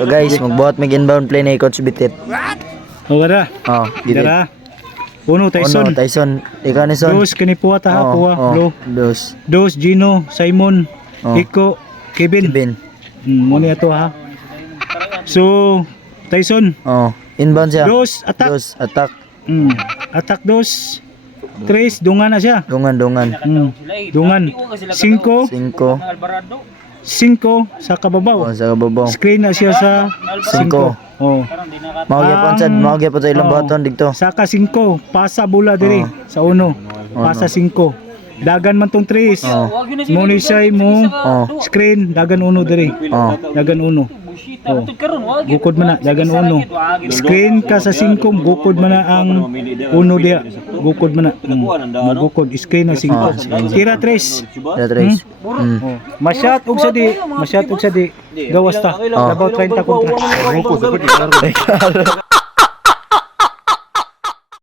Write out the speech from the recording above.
So guys, magbuhat mag-inbound play na coach Bitit. O gara. Oh, Bitit. Gara. Uno Tyson. Uno, Tyson. Ikaw ni Son. Dos kanipuwa ta ha, puwa. Lo. Dos. Dos Gino, Simon, Iko, Kevin. Kevin. Muna ito ha. So, Tyson. Oh, inbound siya. Dos, attack. Dos, attack. Attack dos. Tres, dungan na siya. Dungan. Dungan. Cinco. Cinco sa kababaw. Oh, sa kababaw. Screen na siya sa Cinco. Oh. Maugi po sa ilang baton dito. Saka 5, pasa bola diri sa uno. Pasa 5. Dagan man tong 3. Monisay mo. Screen dagan uno diri. Dagan uno. Bukod man na dagan uno. Screen ka sa 5, bukod man na ang uno dia. Bukod man na. Bukod screen na 5. Tira 3. Tira 3. Masyat og sa di. Gawas ta. About 30 kontra.